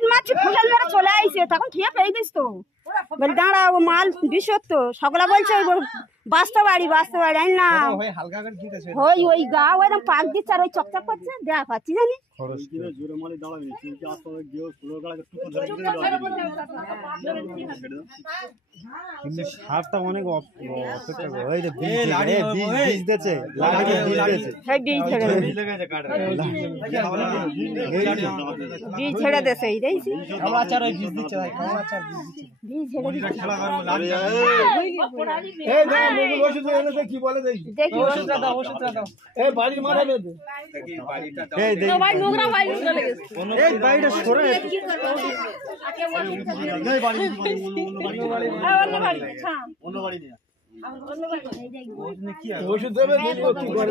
light মারছি ফুসল মেরে চলে আইছে তখন ঠিয়ে পেয়ে দিস তো বল দাঁড়া ও মাল বিশ্বস্ত সকলা বলছে বাস্তব বাড়ি আই না ওই গা ওইরকম পাক দিচ্ছে আর ওই চকচক করছে দেখা পাচ্ছি জানি কিন্তু সারটা অনেক অপেক্ষা করে বীজ ছেড়ে দেছে কি বলে দেখি বাড়ির মারা ওষুধ দেবে কি করে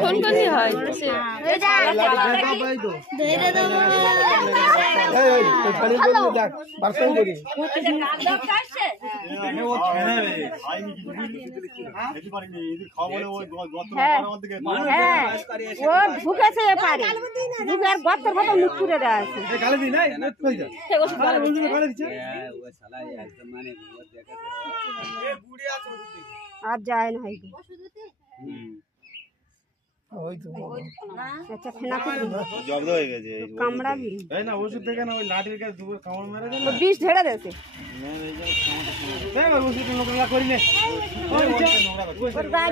ফোন করলে হয় ও ঢুকেছে এপারে ঢুকে গর্তের মতো মুখ করে দেওয়া আছে আর যায় না আচ্ছা জব্দ হয়ে গেছে কামড়াবি না ওষুধ দেখে না ওই লাঠির কাছে দুপুর কামড় মেরে দেন বিষ ঝেড়ে দেছে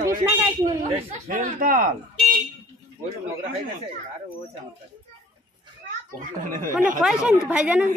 বিষ না খাইছি মানে পয়সা ভাই জানেন